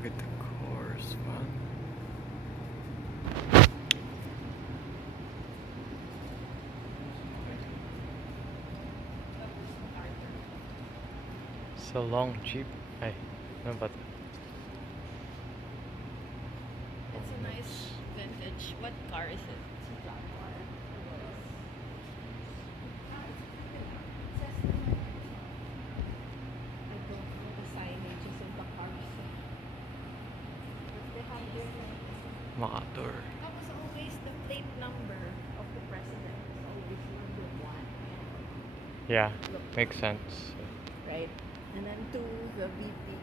Look at the course, man. So long, cheap. Ay, ano ba to? It's a nice vintage. What car is it? It's a Jaguar. I don't know the signages of the cars. But they have different. Makator. Tapos always the plate number of the president is always number one. Yeah, Look, makes sense. right? And then two, the VP.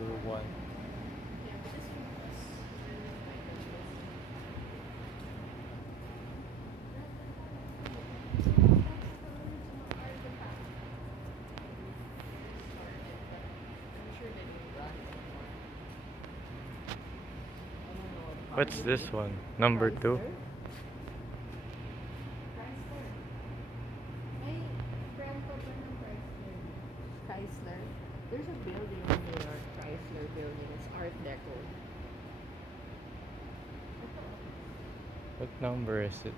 Number one. Yeah, but this one was really kind of What's this one? Number two? Chrysler. There's a building in New York, Chrysler building. It's Art Deco. What number is it?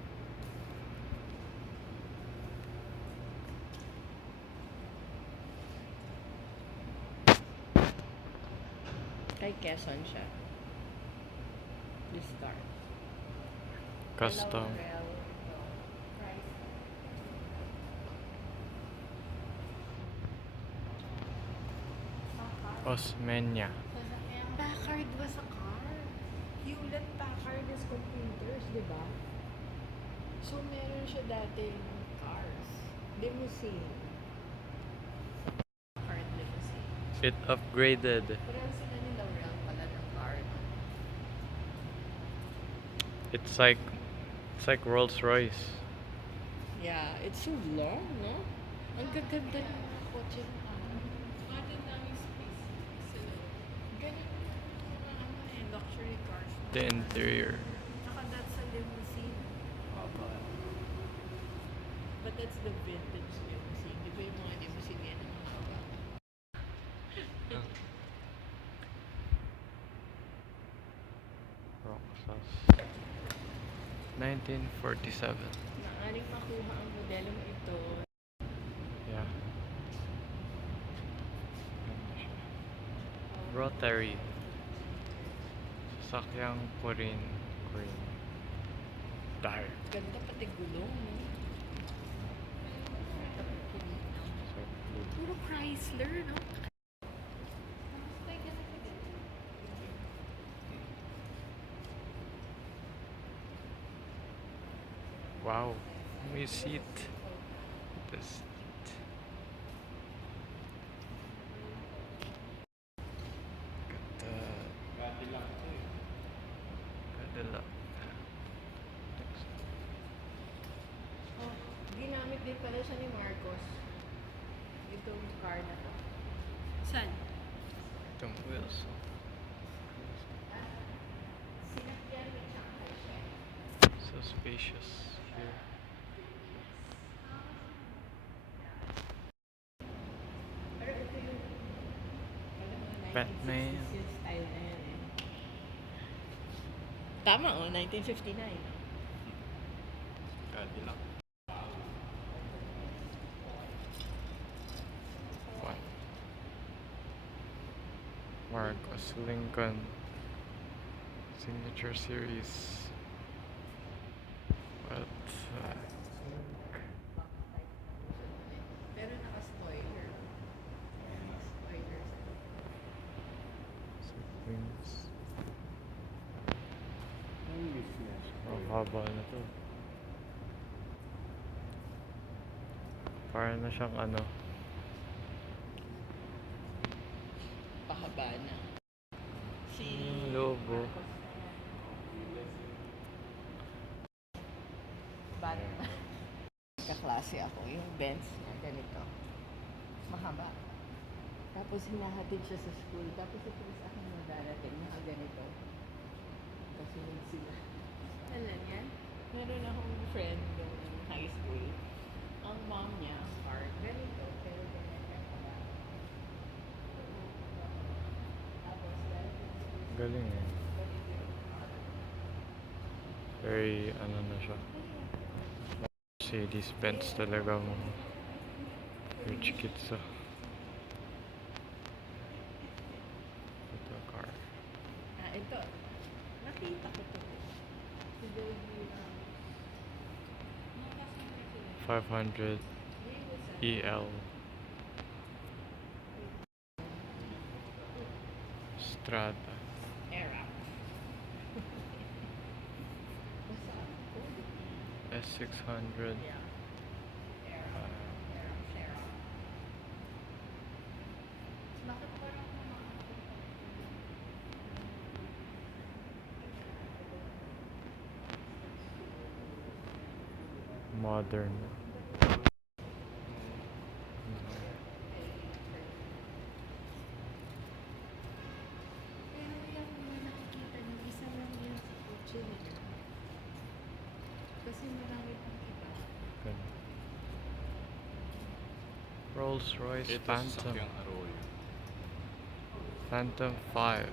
Kay Quezon siya. This car. Custom. Osmeña. Packard was a car. Hewlett Packard is computers, di ba? So, meron siya dating cars. Limousine. Packard limousine. It upgraded. Pareho sila ni Laurel pala ng car. It's like Rolls Royce. Yeah, it's so long, no? Ang gaganda ng mga kotse ng ano. Bakit daming space sa loob? Ganyan yung mga luxury cars. The interior. Saka that's a limousine. But that's the vintage limousine. Di ba yung mga limousine yan ang mahaba? Roxas. 1947. Maaring makuha ang modelong ito. Yeah. Rotary. Sasakyang Korean. Dar. Ganda pati gulong, no? Puro Chrysler, no? Wow. May seat. The seat. Cadillac. Oh, ginamit din pala siya ni Marcos. Itong car na to. Saan? Itong wheels. Sinakyan ni Chantal siya. So spacious here. Pero ito yung Batman. 1966 style na yan eh. Tama oh, 1959. Cadillac. One. Marcos Lincoln Signature Series. What? Pero naka-spoiler. Spoiler. Wings. Ang haba na to. Parang na siyang ano. Pahaba na. Si Logo. Batman. Kaklase ako. Yung Benz na ganito. Mahaba. Tapos hinahatid siya sa school. Tapos ito sa akin na darating. Nakaganito. Kasunod sila. Alam yan? Meron akong friend nung high school. Ang mom niya, car, ganito. Pero ganito pala. Galing eh. Very, ano na siya. Mercedes-Benz talagang rich kids ah. Ito car. Ito. Nakita ko to. Si Baby, 500 EL. Strada. Era. S600. Yeah. Era. Era. Era. Bakit parang Modern. Pero kaya kung may nakikita niyo, isa lang yan sa kotse nila. Kasi marami pang iba. Good. Rolls-Royce Ito Phantom. sasakyang Arroyo. Phantom 5.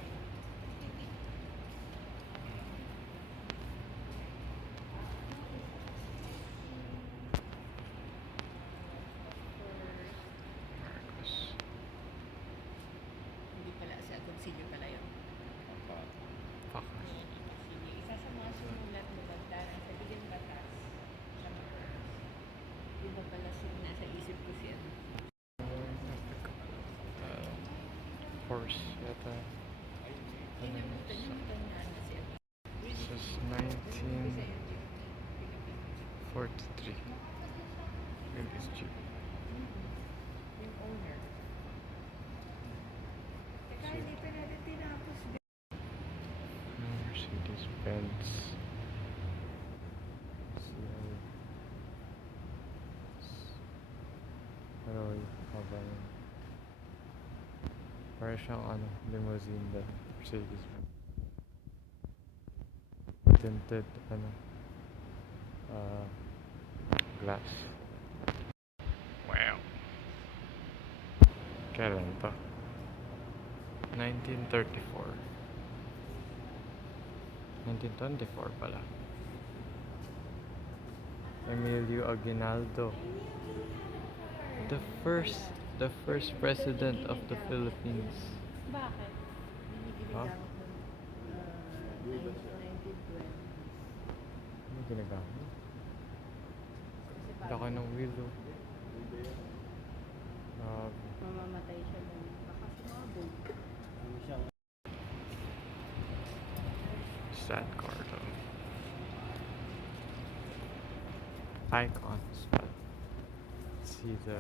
Marcos. hindi pala sa Consilio pala yun? Pakas. Sige, isa sa mga sumulat mo bandaran sa Bigyan Batas sa Mars. Iba pala nasa isip ko siya. Horse yata. Ano yun? Inabutan niya matandaan na siya. This is 1943. Yun is cheap. Yung owner. Teka, hindi pa natin tinapos. Mercedes-Benz. CL. Pero haba yun. Parang siyang ano, limousine din. Mercedes-Benz. Tinted, ano, glass. Wow. Kailan to? 1934. 1924 pala. Emilio Aguinaldo. The first president of the Philippines. Bakit? Huh? Ginagamit ng 1920. Ano ginagamit? Kasi Laki ng wheel oh. mamamatay siya dun. Baka sumabog. Sad car though. Icons. But see the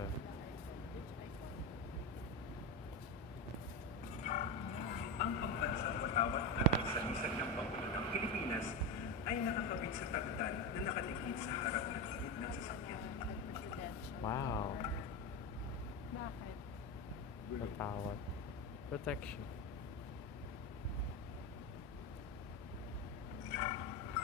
Ang pambansang watawat at isang-isang ng Pangulo ng Pilipinas ay nakakabit sa tagdan na nakatikit sa harap ng gilid ng sasakyan. wow. Bakit? Patawad. Protection.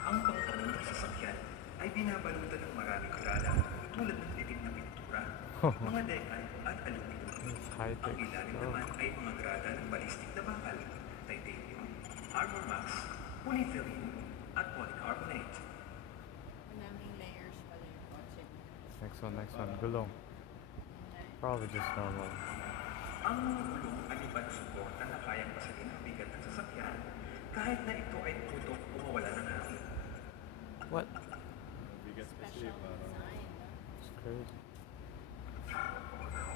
Ang pangtanong ng sasakyan ay binabalutan ng maraming grada tulad ng dilim na pintura, mga dekal at aluminum. It's Ang high-tech. ilalim Oh. naman ay mga grada ng ballistic na bakal, titanium, armor max, polyethylene, at polycarbonate. Maraming layers pala yung kotse. Next one. Gulong. Probably just normal. Ang mga gulong ay iba na suporta na kayang pasalin ang bigat ng sasakyan kahit na ito ay tutok o mawala ng hangin. What? Bigat kasi Special para design. It's crazy.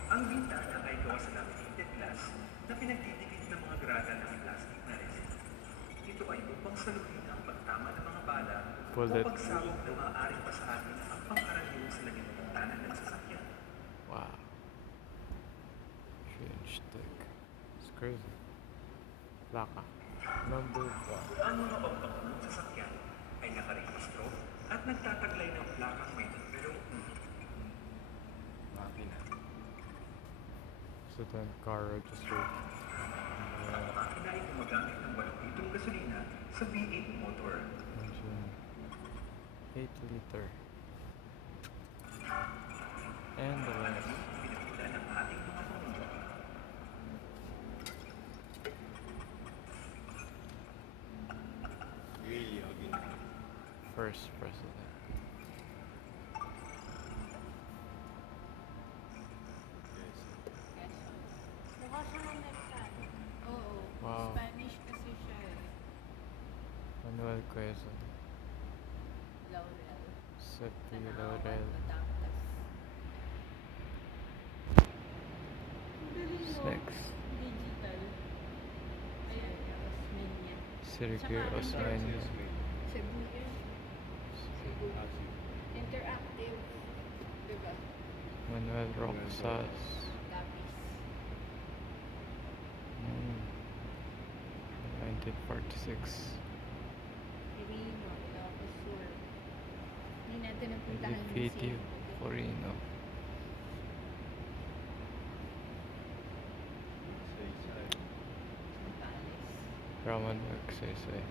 Ang bintana ay gawa sa laminated glass na pinagdidikit ng mga grada ng plastic na resin. Ito ay upang saluhin ang pagtama ng mga bala Bullet. o pagsabog na maaaring pasahin ang pangkaraniwang sa laging bintana ng sasakyan. Wow. 3-inch thick. It's crazy. Plaka. Number 1. Ang mga pampang ng sasakyan ay nakarehistro at nagtataglay ng plakang may numero. makina. So then car registry. Ang makina ay gumagamit ng 8 litrong gasolina sa V8 motor. Engine 8 liter. And the rest. Pinagmulan ng ating mga pangulo. first president. Mukha siyang Amerikano. Oo. Wow. Spanish kasi siya eh. Manuel Quezon. Laurel. Sepi Tanawan, Laurel. Batangas. Next. Digital. Ayan, Osmeña. Sergio Saka Osmeña. Cebu yun. Cebu. Interactive. Diba? Manuel Roxas. Gabis. 1946. Quirino. Ilocos Sur. Hindi natin napuntahan yung Edificio museum. Corino. Palace. Roman Magsaysay.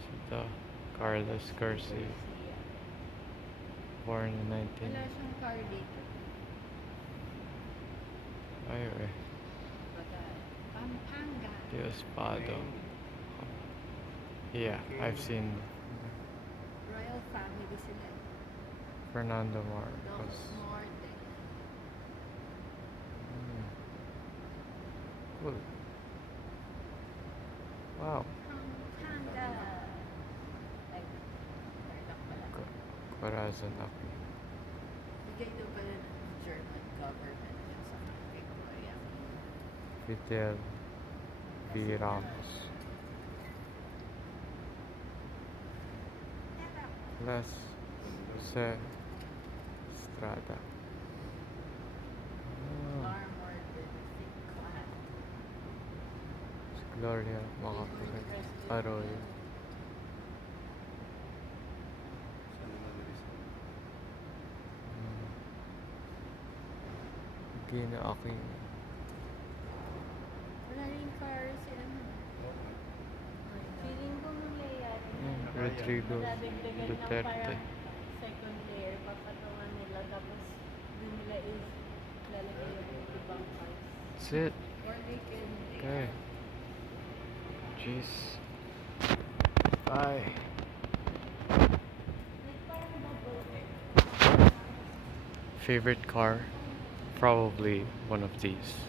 Sita Carlos Garcia. Garcia. Born in 19... Wala siyang car dito. Ay, Baga, Pampanga. Diosdado. Yeah, I've seen Royal family sila. Fernando Dos Marcos. Norte. Cool. Wow. Pampanga. Ay, Tarlac pala. Corazon Bigay daw pala ng German government yun sa Victoria. Fidel V. Ramos. Las Jose Estrada. Armored Benefit Clan. Gloria Macapagal Arroyo. Gina Aquino. Wala rin car si ano. Feeling ko mula yan. Rodrigo Madadagdagan ng Duterte. parang second layer. Papatungan nila. Tapos doon nila is lalagay yung ibang parts. That's it. Or they can Okay. Jeez. Bye. Like parang double eh. Favorite car? Probably one of these.